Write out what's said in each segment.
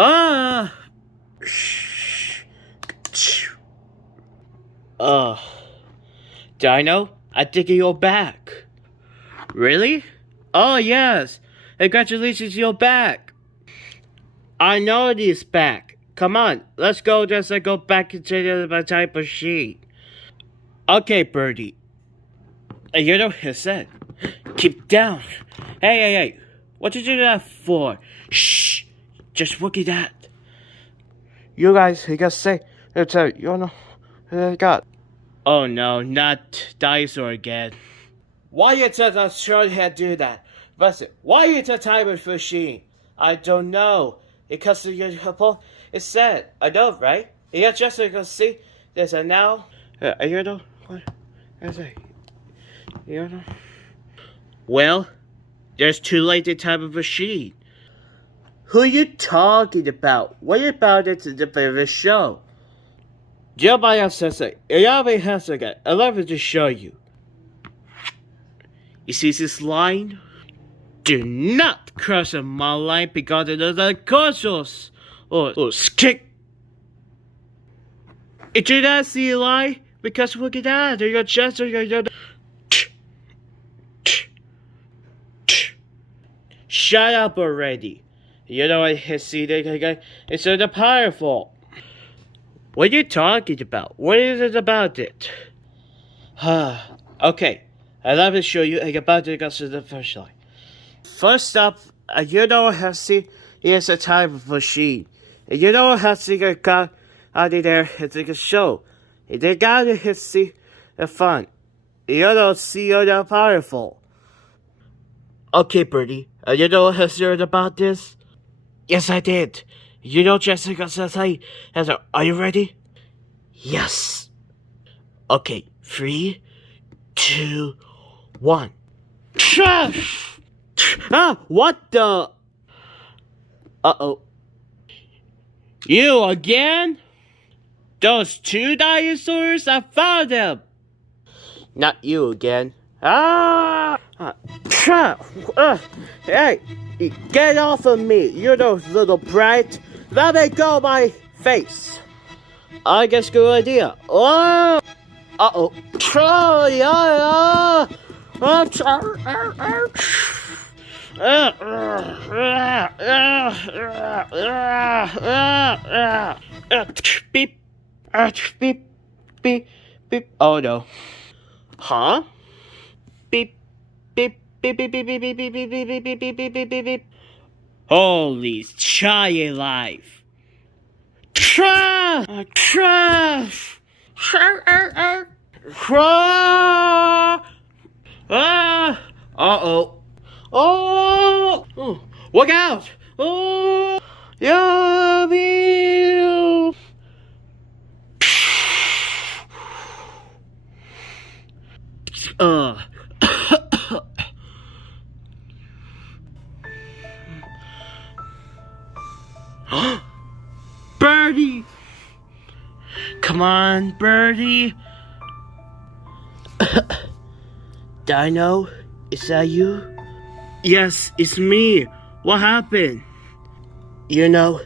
Ah! Dino, I think you're back. Really? Oh, yes. Congratulations, you're back. I know he's back. Come on, let's go go back into the time machine. Okay, Birdie. You know what I said. Keep down. Hey. What did you do that for? Shh. Just look at that. You guys, you gotta say, you know, God. Oh no, not Dinosaur again. Why you tell us sure how to do that? Listen, why you the time machine? I don't know. Because your couple is sad. I know, right? You just gonna see there's a now. You know what? You know. Well, there's too late to time of machine. Who are you talking about? What about it in the favorite show? Jeremiah says it. Yahweh has again. I love it to show you. You see this line? Do not cross my line because of the cautious or skip. Did you not see a line? Because look at that. You're just shut up already. You know I see that it's so powerful. What are you talking about? What is it about it? Okay, I'd love to show you about to go to the first line. First up, you know how to see is a time machine. You know how to see got out of there it's like a show. They got to see the fun. You don't see you're powerful. Okay, Birdie, you know how to heard about this? Yes, I did. You know Jessica says hey. Are you ready? Yes. Okay, 3, 2, 1. What the? Uh-oh. You again? Those 2 dinosaurs? I found them. Not you again. Hey, get off of me, you little brat. Let me go my face. I guess good idea. Oh! Uh-oh. Beep. Beep. Beep. Beep. Oh no. Huh? Beep. Beep. Beep. Beep. Beep. Beep. Beep. Beep. Beep. Beep. Beep. Beep. Beep. Beep. Beep. Holy child life. Trash. Uh-oh. Oh! Look out! Oh! Yummy! Birdie! Come on, Birdie! Dino, is that you? Yes, it's me. What happened? You know,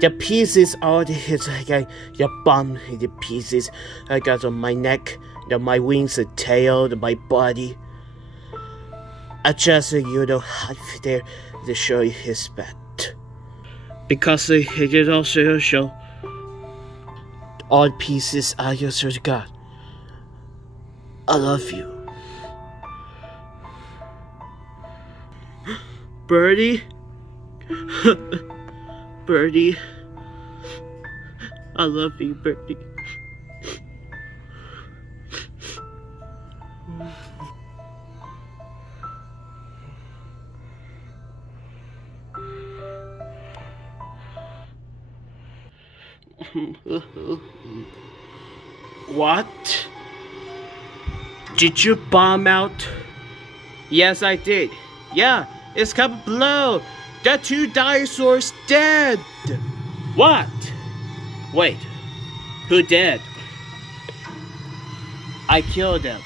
the pieces already hit the bum in the pieces. I got on my neck, my wings, the tail, my body. I just, I'm there to show you his respect. Because it did also show all pieces are yours to God. I love you. Birdie? Birdie. I love you, Birdie. What? Did you bomb out? Yes, I did. Yeah, it's come below. The 2 dinosaurs dead. What? Wait, who did? I killed them.